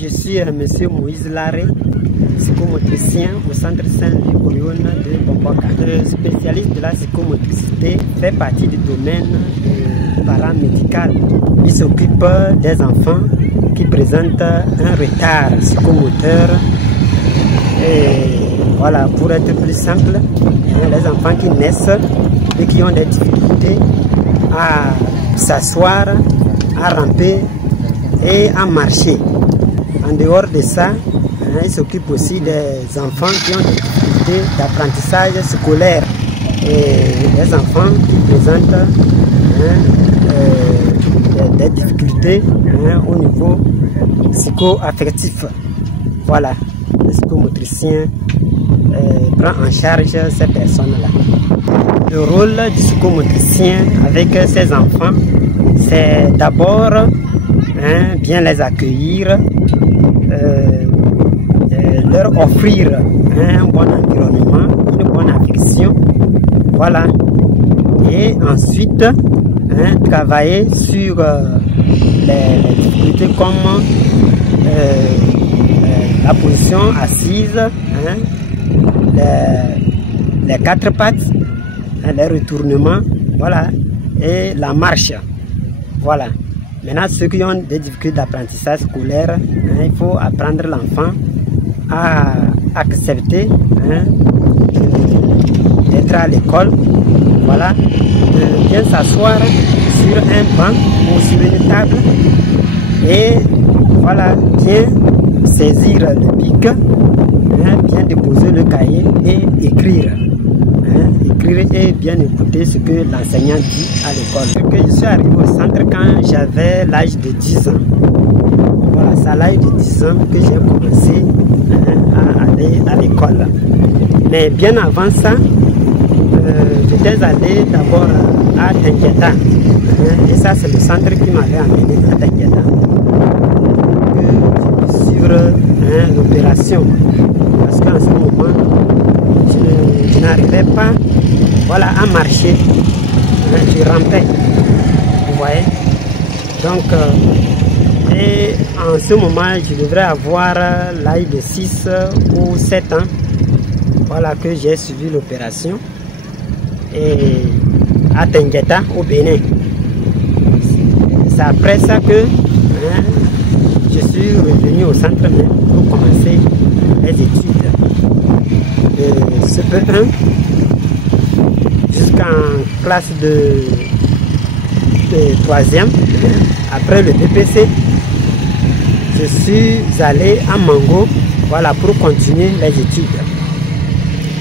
Je suis Monsieur Moïse Laré, psychomotricien au Centre Saint-Louis Orion de Bombaka. Le spécialiste de la psychomotricité fait partie du domaine paramédical. Il s'occupe des enfants qui présentent un retard psychomoteur. Et voilà, pour être plus simple, les enfants qui naissent et qui ont des difficultés à s'asseoir, à ramper et à marcher. En dehors de ça, il s'occupe aussi des enfants qui ont des difficultés d'apprentissage scolaire et des enfants qui présentent des difficultés au niveau psycho-affectif. Voilà, le psychomotricien prend en charge ces personnes-là. Le rôle du psychomotricien avec ces enfants, c'est d'abord bien les accueillir, leur offrir un bon environnement, une bonne affection, voilà, et ensuite travailler sur les difficultés comme la position assise, les quatre pattes, les retournements, voilà, et la marche, voilà. Maintenant, ceux qui ont des difficultés d'apprentissage scolaire, il faut apprendre l'enfant à accepter d'être à l'école, voilà, de bien s'asseoir sur un banc ou sur une table et voilà, bien saisir le bic, bien déposer le cahier et écrire. Écrire et bien écouter ce que l'enseignant dit à l'école. Je suis arrivé au centre quand j'avais l'âge de 10 ans. Voilà, c'est à l'âge de 10 ans que j'ai commencé à aller à l'école. Mais bien avant ça, j'étais allé d'abord à Tengueta. Et ça, c'est le centre qui m'avait amené à Tengueta. Sur l'opération. Parce qu'en ce moment, je n'arrivais pas, voilà, à marcher. Je rampais. Vous voyez? Donc, et en ce moment, je devrais avoir l'âge de 6 ou 7 ans. Voilà que j'ai suivi l'opération. Et à Tengueta, au Bénin. C'est après ça que je suis revenu au centre même pour commencer les études de CP1 jusqu'en classe de 3e. Après le BPC, je suis allé à Mango, voilà, pour continuer les études.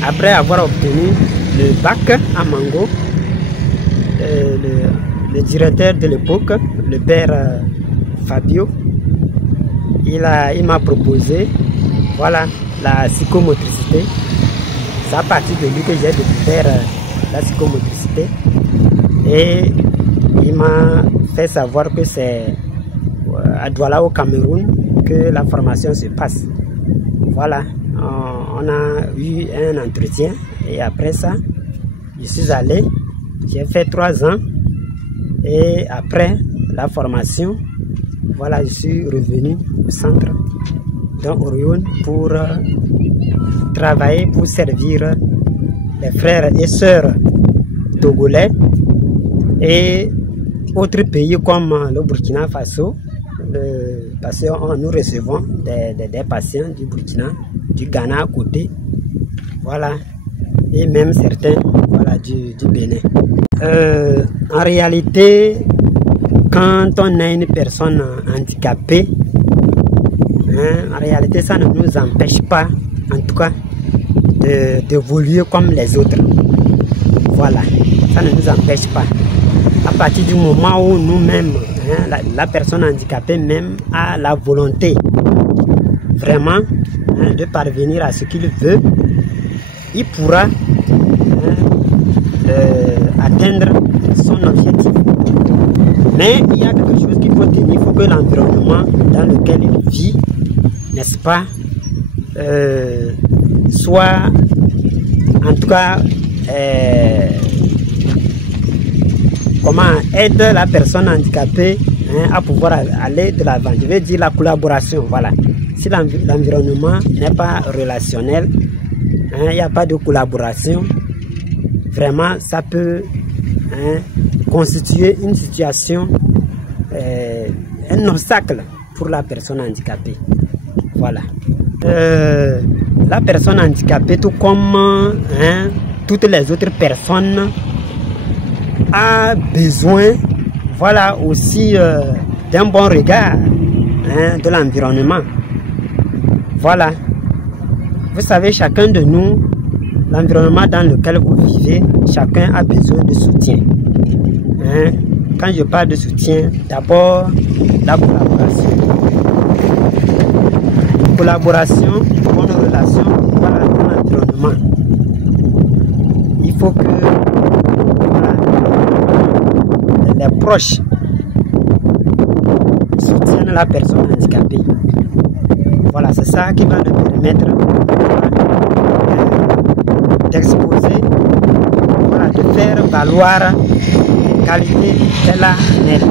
Après avoir obtenu le bac à Mango, le directeur de l'époque, le père Fabio, il m'a proposé, voilà, la psychomotricité. C'est à partir de lui que j'ai découvert la psychomotricité. Et il m'a fait savoir que c'est à Douala au Cameroun que la formation se passe. Voilà, on a eu un entretien et après ça, je suis allé, j'ai fait 3 ans et après la formation, voilà, je suis revenu au centre d'Orion pour travailler, pour servir les frères et sœurs togolais et autres pays comme le Burkina Faso, parce que nous recevons des patients du Burkina, du Ghana à côté, voilà, et même certains, voilà, du Bénin. En réalité, quand on a une personne handicapée, en réalité, ça ne nous empêche pas, en tout cas, d'évoluer comme les autres. Voilà, ça ne nous empêche pas. À partir du moment où nous-mêmes, la personne handicapée même a la volonté vraiment de parvenir à ce qu'il veut, il pourra atteindre son objectif. Mais il y a quelque chose qu'il faut tenir, il faut que l'environnement dans lequel il vit, n'est-ce pas, soit en tout cas comment aide la personne handicapée hein, à pouvoir aller de l'avant. Je veux dire la collaboration, voilà. Si l'environnement n'est pas relationnel, il n'y a pas de collaboration, vraiment ça peut constituer une situation, un obstacle pour la personne handicapée. Voilà. La personne handicapée, tout comme toutes les autres personnes, a besoin, voilà, aussi d'un bon regard de l'environnement. Voilà. Vous savez, chacun de nous, l'environnement dans lequel vous vivez, chacun a besoin de soutien. Quand je parle de soutien, d'abord la collaboration. Collaboration, bonne relation, voilà, dans l'environnement. Il faut que voilà, les proches soutiennent la personne handicapée. Voilà, c'est ça qui va nous permettre d'exposer, voilà, de faire valoir les qualités qu'elle a en elle.